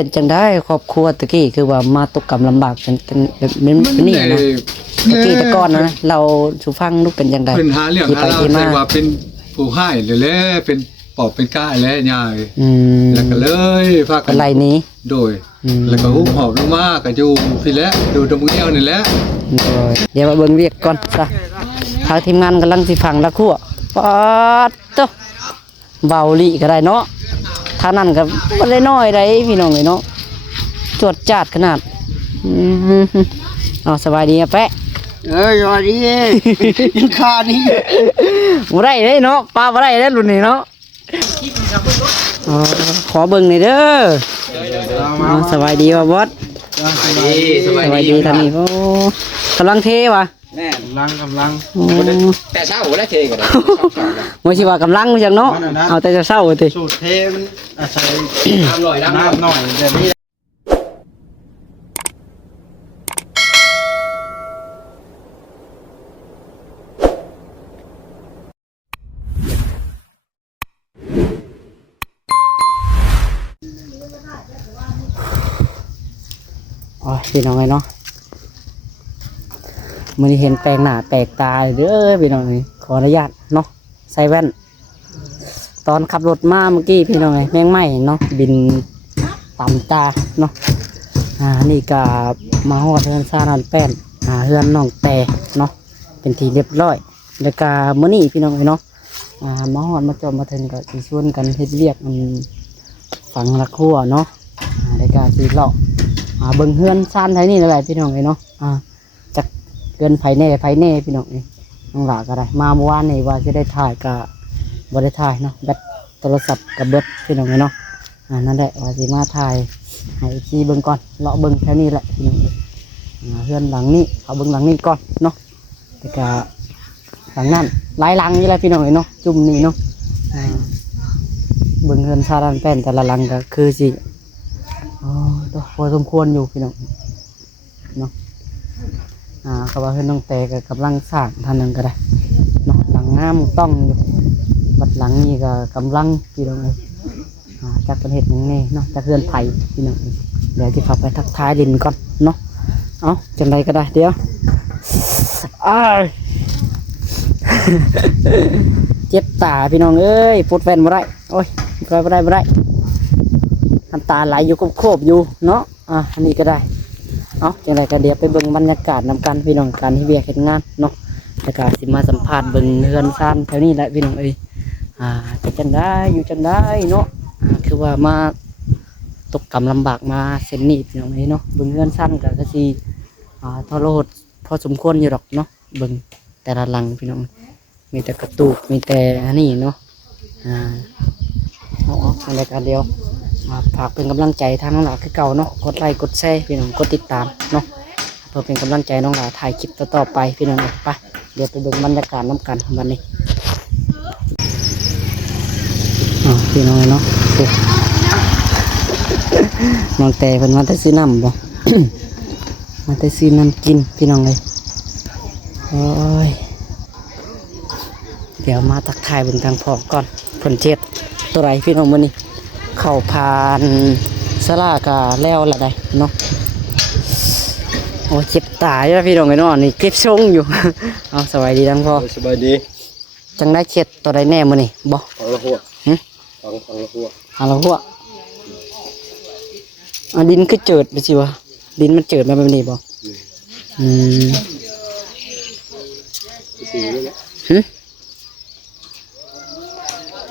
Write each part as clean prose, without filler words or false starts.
เป็นจังได้ครอบครัวตะกี้คือว่ามาตกกรรมลำบากเป็นแบบเป็นนี่นะตะกี้แต่ก่อนนะเราสู่ฟังลูกเป็นจังได๋เป็นหาเรื่องหาเล่าใช่ว่าเป็นผู้ให้เลยแหละเป็นปอบเป็นก้าแล้วยายแล้วก็เลยพากันไล่นี้โดยแล้วก็หุ้มหอบลงมาก็อยู่พี่แหละดูตะมุเอวนี่แหละเดี๋ยวมาเบิ่งเวียกก่อนซะทางทีมงานกำลังสิฟังละคั่วปอดโตเบาลิก็ได้เนาะทางนั้นก็บ่ได้น้อยได้พี่น้องเอ้ยเนาะจวดจาดขนาดเอาสบายดีอะแปะสวัสดียังคานี่บ่ได้เด้เนาะปลาบ่ได้เด้รุ่นนี้เนาะขอเบิ่งหน่อยเด้อสบายดีบ่บอสสบายดีท่านนี่โอ้กำลังเทวะแน่กำลังแต่เช้าบ่ได้เทกันบ่สิว่ากำลังจังเนาะเอาแต่จะเช้าติสูตรเทมันอาศัยน้ำหน่อยเดี๋ยวนี้พี่น้องไงเนาะมื้อนี้เห็นแปลงหน้าแปลกตาเด้อพี่น้องนี่ขออนุญาตเนาะใส่แว่นตอนขับรถมาเมื่อกี้พี่น้องไงแมงไหม้เนาะบินต่ำตาเนาะนี่ก็มาฮอดเฮือนซานันแป้นเฮือนน้องแต่เนาะเป็นที่เรียบร้อยแล้วก็มื้อนี้พี่น้องไงเนาะมาฮอดมาจอมมาถึงก็สิชวนกันเฮ็ดเวียกฝังละครัวเนาะแล้วก็สิเลาะเบิ่งเฮือนซ่านไทยนี่อะไรพี่น้องไอ้เนาะจักเกินไผแน่พี่น้องนี่น้องหลาก็ได้มาเมื่อวานนี่ว่าจะได้ถ่ายก็บ่ได้ถ่ายเนาะแบตโทรศัพท์กับเบิดพี่น้องไอ้เนาะนั่นแหละว่าสิมาถ่ายให้พี่เบิ่งก่อนเลาะเบิ่งแค่นี้แหละพี่น้องเฮือนหลังนี้เอาเบิ่งหลังนี้ก่อนเนาะแล้วก็หลังนั้นหลายหลังนี่แหละพี่น้องไอ้เนาะจุ่มนี่เนาะเบิ่งเฮือนซาลันแป้นแต่ละหลังก็คือสิตัวพอสมควรอยู่พี่น้องเนาะกับว่าเพื่อนน้องแต่กับกำลังสร้างท่านนึงก็ได้เนาะหลังงามต้องอยู่บัดหลังนี่ก็กำลังพี่น้องเลยจากประเทศยังไงเนาะจากเพื่อนไผ่พี่น้องเดี๋ยวจะขับไปทักทายดินก่อนเนาะเอาจังไรก็ได้เดี๋ยวเจ็บตาพี่น้องเอ้ยปวดแฟนมาได้โอ้ยไม่ได้น้ำตาไหลอยู่โคบอยู่เนาะอันนี้ก็ได้เอาอย่างไรก็เดี๋ยวไปเบิ่งบรรยากาศนำกันพี่น้องการที่เบียร์เห็นงานเนาะแล้วก็สิมาสัมภาษณ์เบิ่งเฮือนซ่านแถวนี้แหละพี่น้องเอ้ยจะจันได้อยู่จันได้เนาะคือว่ามาตกกรรมลำบากมาเส้นนี้พี่น้องเอ้ยเนาะเบิ่งเฮือนซ่านก็สิทรหดพอสมควรอยู่หรอกเนาะเบิ่งแต่ละหลังพี่น้องมีแต่กระตูกมีแต่อันนี้เนาะเอาอะไรกันเดียวฝากเป็นกำลังใจทางน้องหลาคือเก่าเนาะกดไลค์กดแชร์พี่น้องกดติดตามเนาะเพื่อเป็นกำลังใจน้องหลาถ่ายคลิปต่อไปพี่น้องไปเดี๋ยวไปดูบรรยากาศน้ำกันวันนี้พี่น้องเนาะน้องแต่เพิ่นมาแต่ซื้อน้ำบ่มาแต่ซื้อน้ำกินพี่น้องเลยโอ้ยเดี๋ยวมาทักทายบนทางพอก่อนเพิ่นเจ็ดตัวไรพี่น้องมื้อนี้เข้าผ่านสลากาแล้วละได้เนาะโอ้เจ็บตายแล้วพี่น้องไอ้น้องนี่เก็บทรงอยู่เอาสบายดีทั้งพ่อสบายดีจังได้เช็ดตัวใดแน่มื้อนี้บ่ฟังละหัวฟังละหัวดินคือเจิดไปสิวะดินมันเจิดมาแบบนี้บ่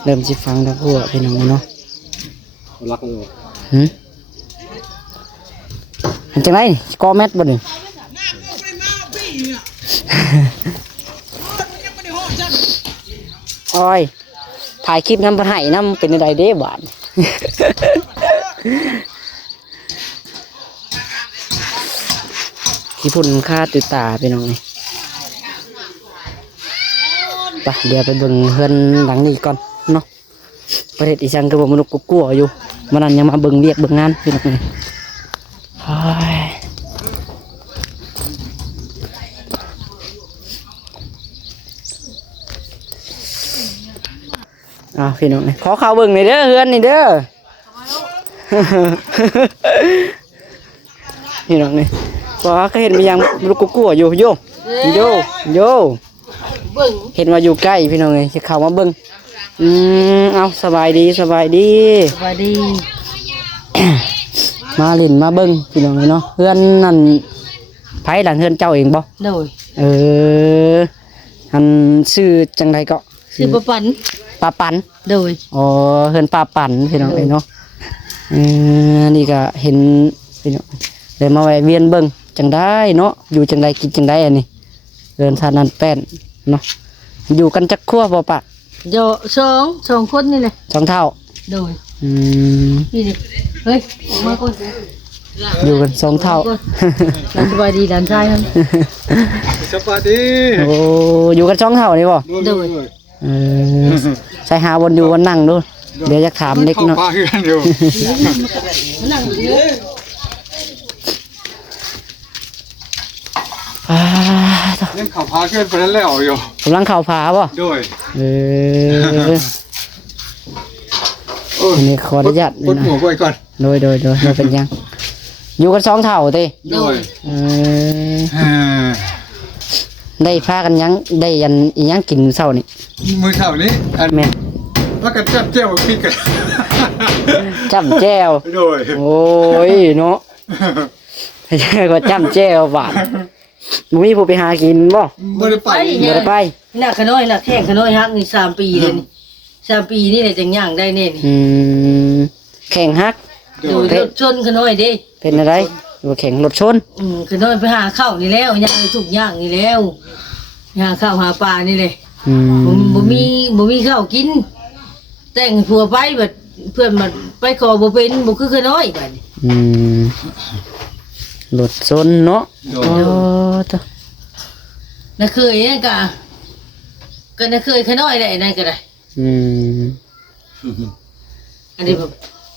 เริ่มสิฟังแล้วหัวพี่น้องเนาะรักเลยมันจังไรกอแมทบ่หนึ่งโอ้ยถ่ายคลิปน้ำปลาไหลน้ำเป็นอะไรเด้บาดที่พุ่นค่าติดตาไปน้องนี่ไปเดี๋ยวไปเบิ่งเฮือนหลังนี้ก่อนเนาะประเทศอีสานก็บอกมนุษย์กลัวอยู่มันนั่นยังมาเบิ่งเวียกเบิ่งงานพี่น้องนี่พี่น้องนี่ขอข่าวเบิ่งหน่อยเด้อเฮือนนี่เด้อ พี่น้องนี่บ่ก็เห็นมียังลูกกัวอยู่โยโยโยเห็นว่าอยู่ใกล้พี่น้องนี่จะเข้ามาเบิ่งเอาสบายดีสบายดี สวัสดี มาเล่นมาเบิ่งพี่น้องนี่เนาะเพื่อนนั่นไผหลังเฮือนเจ้าเองบ่ โดย อันชื่อจังไดก็ ชื่อปะปัน ปาปัน โดย อ๋อเฮือนปาปันพี่น้องเนาะนี่ก็เห็นพี่น้องเลยมาแวะเวียนเบิ่งจังได้เนาะอยู่จังไดกินจังได้อันนี้เดินทางนั้นแป้นเนาะอยู่กันจักครัวบ่ปะ โยสองคนนี่เลย สองเท่า โดย นี่ดิเฮ้ยออกมาก่อน อยู่กันสองเท่า หลานสบายดีหลานชายครับ สวัสดี โอ้อยู่กันสองเท่านี่บ่ โดย ใส่หาวนอยู่วนนั่งดูเดี๋ยวจะถามเล็กเนาะ เข้าพากันอยู่ นั่งเยอะ ยังเข้าพากันไปแล้วอยู่ กำลังเข่าผาบ่ ด้วย อันนี้ขออนุญาต ปดหัวไว้ก่อน โดยเป็นยังอยู่กันสองเท่าติ ด้วย ได้พากันยังได้ยันอีหยังกินเช้านี่ มือเท่านี้อัน แม่น พักกันจับเจ้าพริกกัน จ้ำแจ้ว ด้วย โอ้ยเนาะก็จ้ำแจ้วบาดบ่มีผู้ไปหากินบ่ ไม่ได้ไป บ่ได้ไป หนักขน้อยหนักแข้งขน้อยฮักนี่3 ปีเลยนี่3 ปีนี่แหละจังย่างได้แน่นี่ แข่งฮัก โดยรถชนขน้อยเด้ เป็นอะไรอยู่แข่งรถชน ขน้อยไปหาข้าวนี่แล้วย่างทุกอย่างนี่แล้วหาข้าวหาปลานี่เลยบ่มีข้าวกิน แต่งผัวไปแบบเพื่อนมาไปขอบ่เป็นบ่คือขน้อยบัดนี้ รถชนเนาะ โด โอ้ ย ตะ น่ะเคยนั่นก็น่ะเคยขน้อยได้นั่นก็ได้ อันนี้แบบ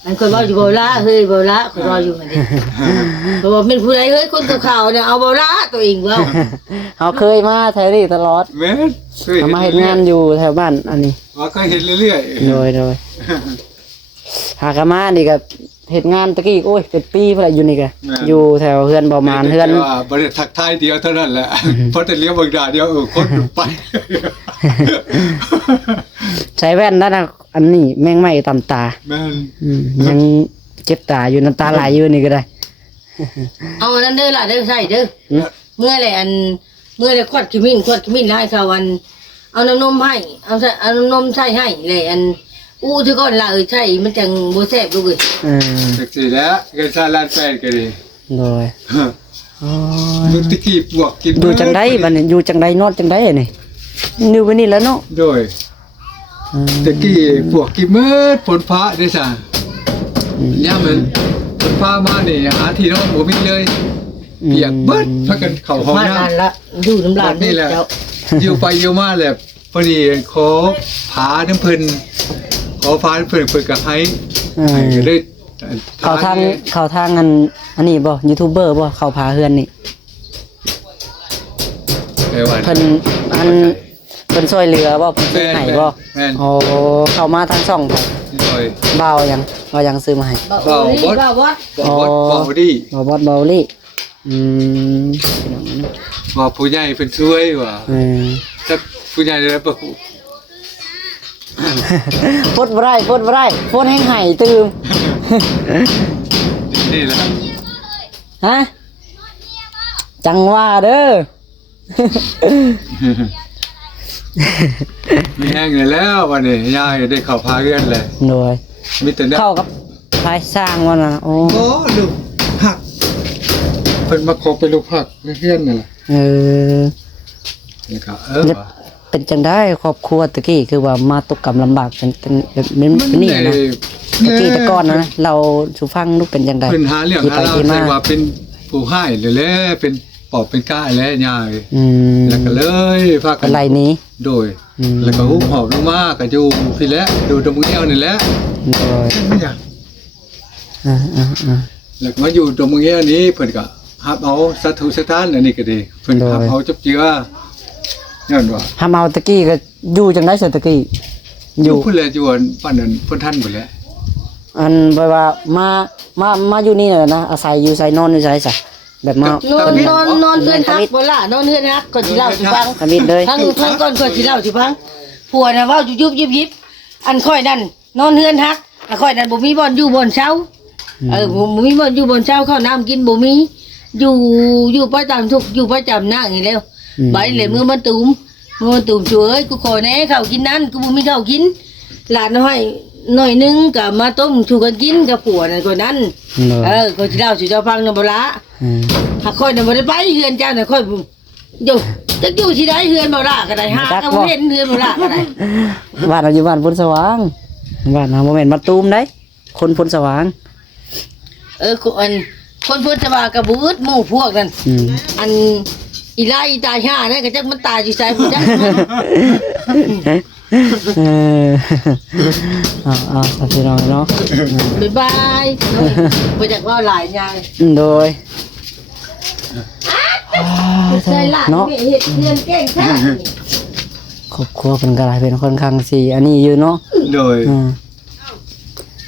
อันคนว่าอยู่บ่ละเฮ้ยบ่ละคนรออยู่อันนี้เพราะว่าเป็นผู้ใดเฮ้ยคนขาวๆเนี่ยเอาบ่ละตัวเองเว้า เขาเคยมาแถวนี้ตลอด แม่เคย เขามาเฮ็ดงานอยู่แถวบ้านอันนี้ ว่าเคยเห็นเรื่อย โดยหากนมานี่ก็เฮ็ดงานตะกี้โอ้ยเป็นปีพุ่นแหละอยู่นี่ก็อยู่แถวเฮือนประมาณเฮือน ว่าบริษัททักทายเดียวเท่านั้นแหละเพราะแต่เลี้ยวบางดาเดียวคนไป ใช้แว่นนั่นน่ะอันนี้แม่งไม่ตำตา แม่น ยังเจ็บตาอยู่น้ำตาไหลอยู่นี่ก็ได้ เอาอันนั้นเด้อล่ะเด้อใส่เด้อเมื่อไรขวดขมิ้นให้เขาวันเอาน้ำนมให้เอาน้ำนมใส่ให้เลยอันอู้ที่ก่อนล่ะใช่มันจังบ่แซ่บลูกเอ้ย แท็กซี่แล้วกันซาลานแฟนกันดิ โดย มึงตะกี้บวกกิน อยู่จังไดบัดนี้อยู่จังไดนอนจังไดนี่อยู่ไว้นี่แล้วเนาะ โดยตะกี้บวกกินมืดฝนฟ้าได้ซ่ะย่ามันฝนฟ้ามานี่หาที่นอนบ่มีเลยเปียกเบิดพากันเข้าห้อง มา น้ำ นานละอยู่น้ำลาย นี่แหละ เจ้า อยู่ไปอยู่มาแหละพอดีขอผาน้ำเพิ่นขอฟ้าน้ำเพิ่นเพิ่นก็ให้ก็ได้ เขาทางอันนี้บ่ยูทูบเบอร์บ่เขาพาเฮือนนี่ เพิ่ เพิ่นช่วยเหลือบ่เพิ่นซื้อให้บ่ แม่น โอ้เข้ามาทางช่องไผ โดย เบายังซื้อมาให้ บ่นี่บ่วัด บอกดี บ่บอสเบาลี่ ว่าผู้ใหญ่เพิ่นช่วยว่า ถ้าผู้ใหญ่ได้บ่ พดบ่ได้พดแห้งไห้ตื่ม นี่แหละ ฮะจังว่าเด้อ มีแห้งเลยแล้ววันนี้ยายได้เข้าพาเรือนเลย โดย มีแต่เนี่ย เข้ากับพายสร้างว่าน่ะโอ้ โอ้ลูกผักเพิ่นมาขอเป็นลูกผักเรือนนั่นแหละ นี่ก็ว่ะ เป็นจังได้ครอบครัวตะกี้คือว่ามาตกกำลำบากเป็นแบบเป็นนี่นะตะกี้แต่ก่อนนะเราสูฟังลูกเป็นจังได เพิ่นหาเรื่องหา ที่ ราว ที่ ใส่ มา ว่าเป็นผู้ให้เลยแหละเป็นปอบเป็นก้าแล้วยาย แล้วก็เลยพากั อะไรนี้ โดย แล้วก็หุ้มหอบลงมาก็อยู่พี่แหละดูตรงมือเอวนี่แหละ โดย ไม่อยาก อ่า แล้วก็มาอยู่ตรงมือเอวนี้เพิ่นก็หับเอาสาธุสถานอันนี้ก็ดีเพิ่นหับเอาจับเจือย้อนว่า ทำเอาตะกี้ก็อยู่จังได้เสยตะกี้อ อยู่ ยู่พุ่นแหละอยู่อันปานนั้นเพิ่นทันพุ่นแหละ อันแบบว่ามาอยู่นี่แหละนะอาศัยอยู่ใส่นอนอยู่ใส่ซะแบบมาน อนเฮือนฮักบ่ล่ะนอนเฮือนฮักก่อนสิเล่าสิฟัง ทำมิดเลย ทั้งก่อนสิเล่าสิฟังผัวน่ะเว้ายุบยิบอันค่อยนั่นนอนเฮือนฮักอันค่อยนั่นบ่มีบ่อนอยู่บ่อนเช้าบ่มีบ่อนอยู่บ่อนเช้าข้าวน้ำกินบ่มีอยู่ประจำทุกอยู่ประจำนั่งนี่แล้วไปเลยมือมันตูมช่วยกูขอแน่ข้าวกินนั้นกูบ่มีข้าวกินหลานน้อยหน่อยนึงก็มาต้มชูกันกินกับผัวนั่นก็นั้นก็สิเล่าสิเจ้าฟังนำบ่ละหากค่อยน่ะบ่ได้ไปเฮือนเจ้าน่ะค่อยอยู่จักอยู่สิได้เฮือนบ่ละก็ได้หาก็บ่เห็นเฮือนบ่ละก็ได้ บ้านเราอยู่บ้านพลสว่างบ้านเราบ่แม่นมาตูมได้คนพลสว่าง คนพูดจะว่ากับบูดหมู่พวกนั้นอันอีไล่ตายห่านั่นก็จักมันตายอยู่ใส่พุ่นจัก เอาพี่น้องเนาะ บ๊ายบายบ่อยากว่าหลายยาย โดย ใส่ละเนาะเฮ็ดเรียนเก่งแท้ ครอบครัวเป็นกระไรเป็นค่อนข้างสิอันนี้อยู่เนาะ โดย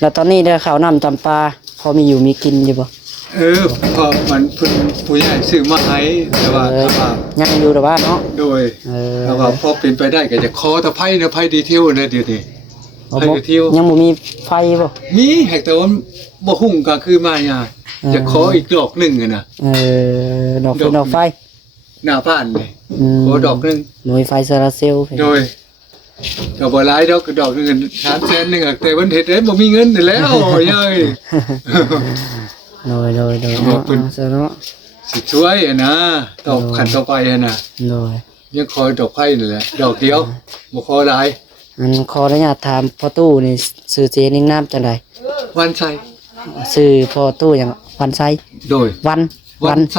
แล้วตอนนี้ได้ข้าวน้ำจำปาพอมีอยู่มีกินอยู่บ่ พอมันเพิ่นผู้ใหญ่ซื้อมาให้แต่ว่าถ้าว่า ยังอยู่แต่ว่าเนาะ โดยถ้าว่าพอเป็นไปได้ก็จะขอตะไผนะไผดีเที่ยวนะเดี๋ยวนี้ไผดีเที่ยว ยังบ่มีไฟบ่ มีแต่ว่าบ่หุ่งก็คือมายากจะขออีกดอกหนึงอะนะ ดอกไฟดอกไฟ หน้าบ้านนี่ขอดอกหนึง หน่วยไฟโซลาร์เซลล์ โดยก็บ่หลายดอกก็ดอกหนึง300,000นึงอะแต่มันเฮ็ดได้บ่มีเงินนี่แล้วยาย โดยเนาะ สิช่วยอะนะตอบขันต่อไปอะนะ โดย ยังคอยดอกไผ่นี่แหละดอกเดียวบ่ขอหลาย อันขออนุญาตถามพ่อตู้นี่ชื่อเจนิ่งน้ำจังได๋ วันไส ชื่อพ่อตู้หยังวันไซ โดย วันไ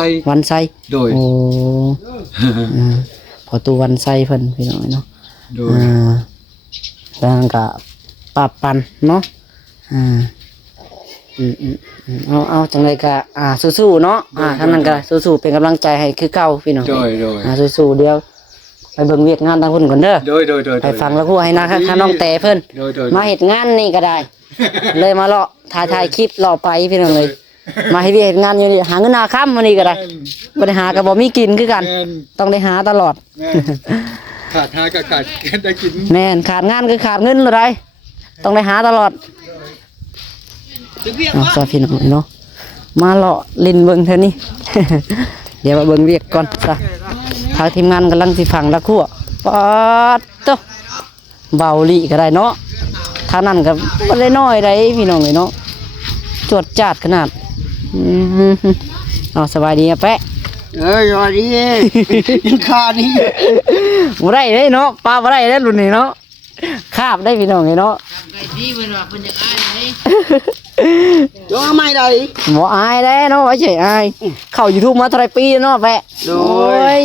ซ โดย โอ้พอตูวันไส้เพิ่นพี่น้อยเนาะ โดย แล้วก็ปรับปันเนาะเอาจังไดก็สู้ๆเนาะทั้งนั้นก็สู้ๆเป็นกำลังใจให้คือเก่าพี่น้อง โดยสู้ๆเดี๋ยวไปเบิ่งเวียกงานทางพุ่นก่อนเด้อ โดยไปฟังแล้วกูให้นะข้าน้องแต่เพิ่น โดย มาเฮ็ดงานนี่ก็ได้ เลยมาเลาะถ่ายคลิปเลาะไปพี่น้องเลยมาให้เฮ็ดงานอยู่นี่หาเงินหาค่ำมื้อนี้ก็ได้บ่ได้หาก็บ่มีกินคือกัน ต้องได้หาตลอด ขาดหาก็ขาดได้กิน แม่นขาดงานคือขาดเงินเลยได้ต้องได้หาตลอดซาพี่น้องเนาะมาเลาะลินเบิ่งเท่านี้ เดี๋ยวมาเบิ่งเวียกก่อนซะทางทีมงานกำลังสิฟังละคั่วปอดโตเบาลีก็ได้เนาะทางนั้นก็บ่ได้น้อยได้พี่น้องเลยเนาะจวดจาดขนาดเอาสบายดีอะแปะ สวัสดียังคานี่ บ่ได้เด้เนาะปลาบ่ได้เด้รุ่นนี้เนาะคาบได้พี่น้องเลยเนาะ ดีเพิ่นว่าเพิ่นอยากอายเลย ย้อนไม่ได้ บ่อายได้เนาะไว้เฉยอายเข้า YouTube มาเท่าไรปีเนาะแปะโอ้ย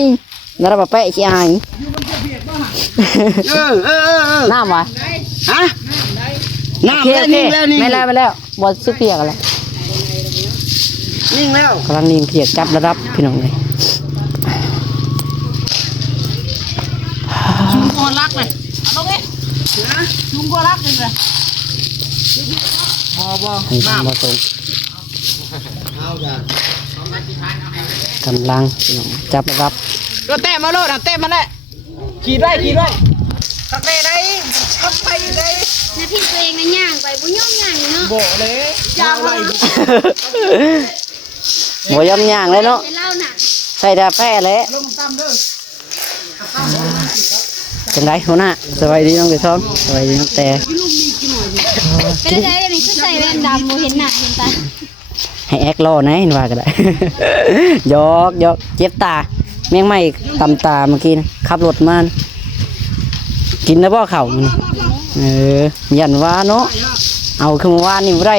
นั่นบ่แปะสิอายน้ำวะ ฮะ โอเคโอเคไม่แล้วบ่สุเปียกแล้ว นิ่งแล้ว กำลังนิ่งเพียกจับระดับพี่น้องเลย ชุมพรรักเลยเอาลงนี่ชุมพรรักเลย ให้ทำผสมกำลังพี่น้องจับระดับ ก็เตะมาโลดเตะมาแน่ขี่ด้วยขับไปได้ขับไปได้ นาทีตัวเองนะย่างไปบุญย่อมย่างเนาะ โบเลยจ้าอะไร บ่ยำย่างเลยเนาะ ไปเล่าน่ะ ใส่ดาแป้เลยจังไรหัวหน้าสบายดีน้องเกศทองสบายดีน้องแต่ เป็นอะไรนี่คือใส่แว่นดำโมเห็นหน้าเห็นตา ให้แอคโลนะเห็นว่าก็ได้ ยอกเจ็บตาแมงไม่ตำตาเมื่อกี้นะขับรถมากินแล้วบ่เข่ามันยันว่าเนาะเอาคือเมื่อวานนี่บ่ได้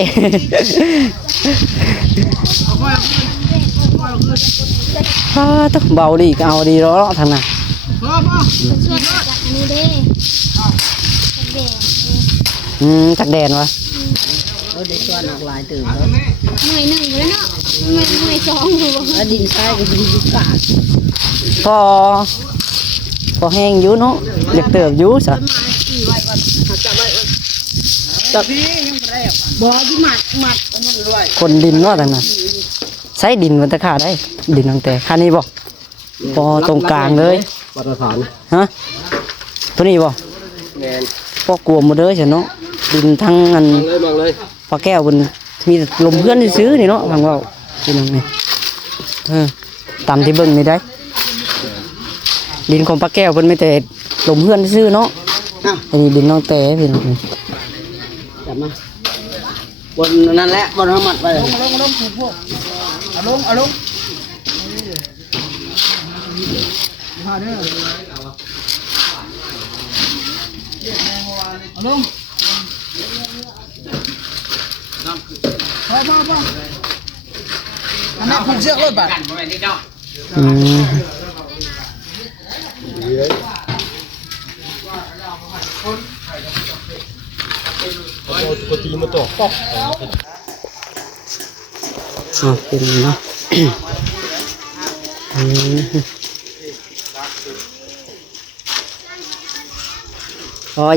ต้องเบาดีก็เอาดีรอทางน่ะ ส่วนจากอันนี้เด้แดง จักแดนวะ หน่วยหนึ่งแล้วเนาะหน่วยสองอยู่บ่ดินทรายก็ดินกาด พอแห้งอยู่เนาะอยากเติบอยู่ซะ จับ บ่ที่หมัดอันนั้นด้วย คนดินว่าทางนั้นใช้ดินมันตะขาได้ดินตั้งแต่คันนี้บ่พอตรงกลางเลย มาตรฐาน ฮะตัวนี้บ่ แมน พอกลัวหมดเลยใช่เนาะดินทั้งอัน มองเลย ปลาแก้วบนมีแต่ลมเพื่อนซื้อนี่เนาะทางว่าเป็นยังไงตามที่เบิ่งนี่ได้ดินของปลาแก้วเพิ่นไม่แต่ลมเพื่อนซื้อเนาะอันนี้ดินน้องแต่พี่น้อง จับมาบนนั่นแหละบนหัวหมัดไปลงถูกพวกเอาลงมาเด้อเอาลงพออันนั้นผูกเชือกเลยป่ะ อืมเป็นเนาะ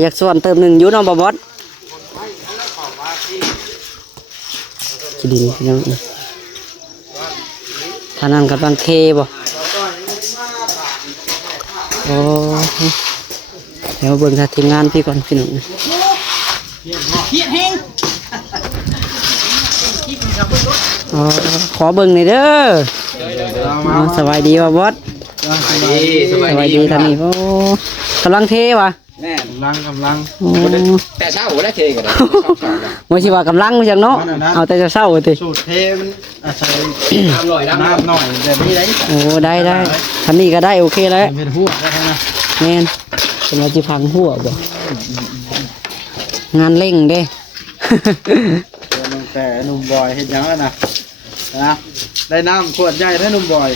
อยากส่วนเติมหนึ่งอยู่เนาะบ่บอสขี้ดินพี่น้องท่านั้นกำลังเคบ่โอ้เดี๋ยวเบิ่งถ้าทีมงานพี่ก่อนพี่น้อง เฮียแห้ง ขอเบิ่งหน่อยเด้อสบายดีบ่บอสสบายดีท่านนี้โอ้กำลังเทวะ แน่กำลัง โอ้ แต่เช้าแล้วเทกันเลย บ่สิว่ากำลังจังเนาะเอาแต่เช้าๆติ สูตรเทมันอาศัย น้ำลอยน้ำ น้ำหน่อยแบบนี้ได้ โอ้ได้ท่านนี้ก็ได้โอเคแล้ว เป็นหัวได้ทั้งนั้น แม่นเป็นว่าสิพังหัวบ่งานเร่งเด้ แต่หนุ่มบอยเห็นยังนะได้น้ำขวดใหญ่ได้หนุ่มบอย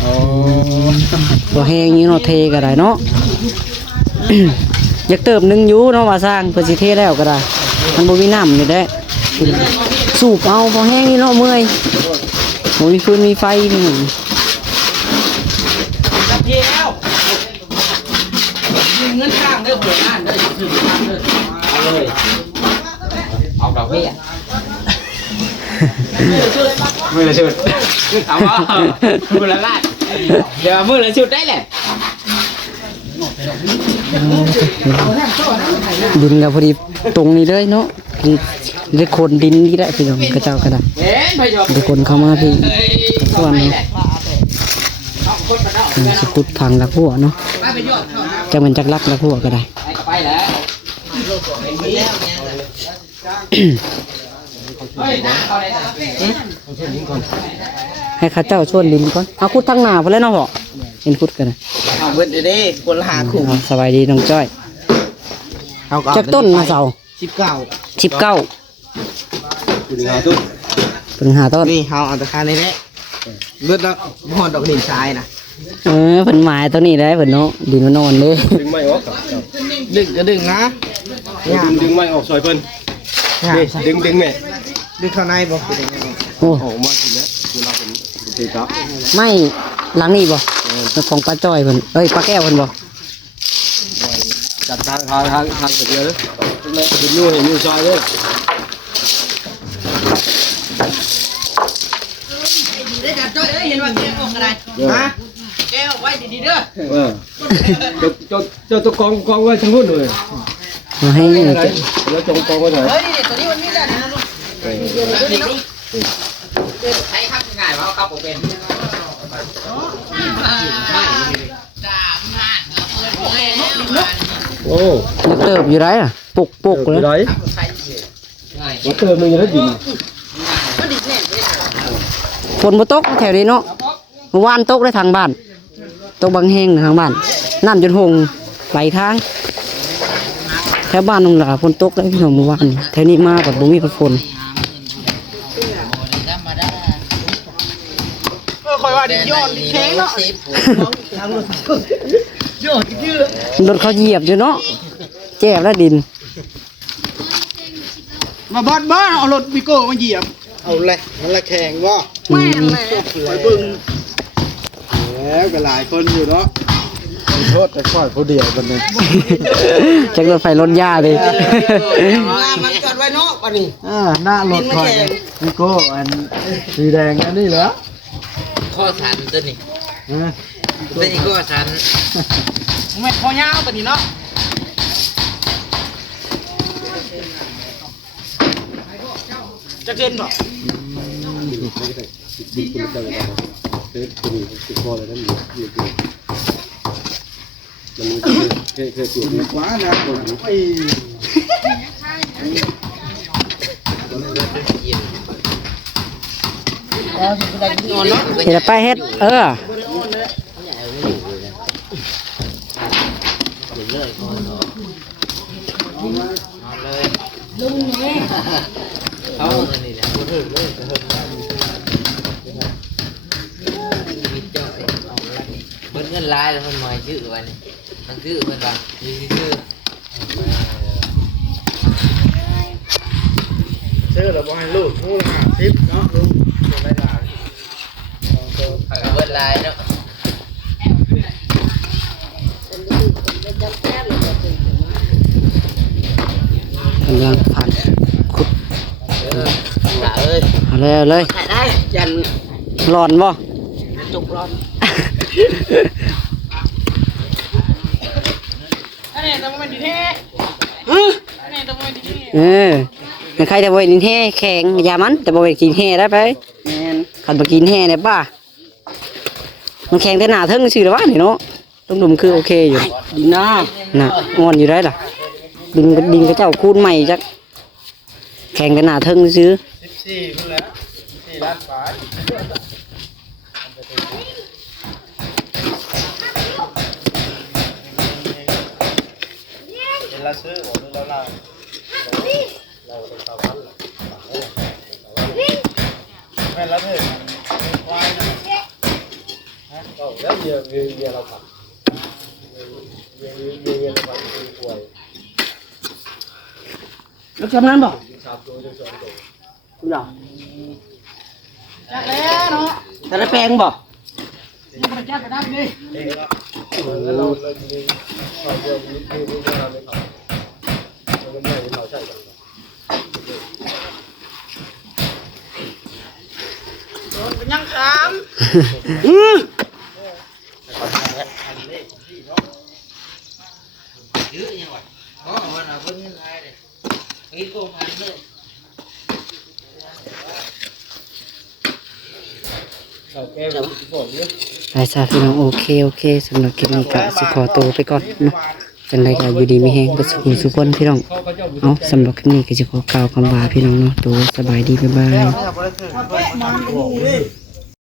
โอ้ บ่แห้งอยู่เนาะเทก็ได้เนาะ อยากเติมหนึงอยู่เนาะว่าสร้างเพิ่นสิเทแล้วก็ได้มันบ่มีน้ำนี่แหละสูบเอาบ่แห้งนี่เนาะเมื่อยบ่มีฟืนมีไฟนี่ จับเที่ยวเงินข้างเด้อหัวหน้าเด้อถือข้างเด้อ เอาเลยเอาดอกเบี้ยมือละชุดเอาว่ามือละลาดเดี๋ยวมือละชุดได้แหละ ดินก็พอดีตรงนี้เลยเนาะได้คนดินนี่ได้พี่น้องกระเจ้าก็ได้ เอ๊ะไปยอม ได้คนเข้ามาพี่ส่วนเนาะสกุดทางลักหัวเนาะจะมันจักลักลักหัวก็ได้ ไปแล้วเฮ้ยน้าเอาอะไรนะ ให้ข้าเจ้าชวนดินก่อนเอาคุดทางหน้าไปแล้วเนาะพ่อเห็นคุดกันนะ เอาเบิดเด้คนละหาคู่ สบายดีน้องจ้อยจากต้นมาเสา 19 19 คุณหาตุ้ เป็นหาต้น นี่เฮาเอาตะคานี่แหละเบิดแล้วหอดดอกดินทรายนะ เพิ่นหมายตัวนี้ได้เพิ่นเนาะดินมันนอนเด้ ดึงไม่ออก ดึงก็ดึงนะ ดึงไม่ออกซอยเพิ่นดึงแม่ ดึงเข้าในบ่คือดึงไงบ่ โอ้ ออกมาทีแล้วเวลาเป็นตีกับ ไม่หลังนี่บ่ของป้าจ้อยเพิ่นเอ้ยป้าแก้วเพิ่นบ่ จัดทางเดียวเลยเห็นอยู่ซอยเลย ได้จัดจ้อยเอ้ยเห็นว่าแกออกอะไรฮะแกออกไว้ดีๆเด้อ เจ้าตัวกองไว้ทั้งหุ้นเลย มาให้นี่จะ แล้วจงกองไว้ไหน เฮ้ยนี่ตัวนี้มันมีแล้วนะลูกใช้ข้างง่ายว่าเขาเป็น โอ้ มันเติบอยู่ไรอ่ะปุกเลย ไรมันเติมมันยังได้ดิน ฝนบ่ตกแถวนี้เนาะเมื่อวานตกได้ทางบ้านตกบางแห้งทางบ้านน้ำจนหงไหลทางแถวบ้านนงหลาฝนตกได้พี่น้องเมื่อวานแถวนี้มากับบ่มีฝน คอยว่าดิย้อนแข็งเนาะย้อนยืด รถเขาเหยียบอยู่เนาะแจ๊บแล้วดิน มาบอดบ้าเอารถวิโก้มาเหยียบ เอาเลยมันละแข่งว่า แม่งเลย ไปบึ้งแล้วก็หลายคนอยู่เนาะ โทษแต่ค่อยผู้เดียวกันเลย จักรถไฟรถยาดิ มันจอดไว้นอกป่ะนี่ หน้ารถค่อยนี่โก้อันสีแดงอันนี้เหรอ ข้อสันตัวนี้ตัวนี้ข้อสัน ไม่พอยาวตัวนี้เนาะจะเช่นบ่ ขวานะคนไอ้ เฮ็ดไปเฮ็ดเขานี่แหละพูดถึงเลยมีจ่อยเอาละเพิ่นเงินลายแล้วเพิ่นมาชื่อวันนี้มันชื่อเพิ่นว่าชื่อ ซื้อแล้วบ่ให้ลูกคู่ละ50เนาะลุงได้หลาย เพิ่นลายเนาะ กำลังผ่านขุด หลาเอ้ย เอาเลย ถ่ายได้ยัน ร้อนบ่ จุกร้อน อันนี้ต้องมันดีแท้อันนี้ต้องมันดีแท้ มันใครแต่บ่กินแห่แข็งอย่ามันแต่บ่กินแห่ได้ไป แม่น คันบ่กินแห่เนี่ยป้ามันแข็งแต่หน้าเทิงซื่อแล้ววะนี่เนาะต้องดุมคือโอเคอยู่ ดีนะ น่ะงอนอยู่ได้ล่ะดินกระเจ้าคูนใหม่จักแข็งแต่หน้าเทิงซื่อ 14พุ่นแล้ว14ล้านบาท เป็นละซื้อหรือละเราเป็นชาวบ้านแม่ละเถอะควายนะก็แล้วเยอะเราผัดเยอะเราผัดเป็นป่วย แล้วจำนั้นบ่ คุณเหรอ จักแล้วเนาะ แต่ละแปลงบ่ นี่มันจักกันได้ดิแล้วเรามีความเยอะมีเราไม่ทำเราไม่ได้เราใช่กันโดนเป็นยังขามเยอะยังวะอ๋อวันเอาเพิ่นเงินลายเลยมีโกงพันเลย ได้ซะพี่น้องโอเคสำหรับคลิปนี้ก็สิขอตัวไปก่อนเนาะจังไดก็อยู่ดีมีแฮงบ่สุขคนพี่น้องเอาสำหรับคลิปนี้ก็สิขอกล่าวคำว่าพี่น้องเนาะตัวสบายดีบ๊ายบาย ไม่เอาไปเลย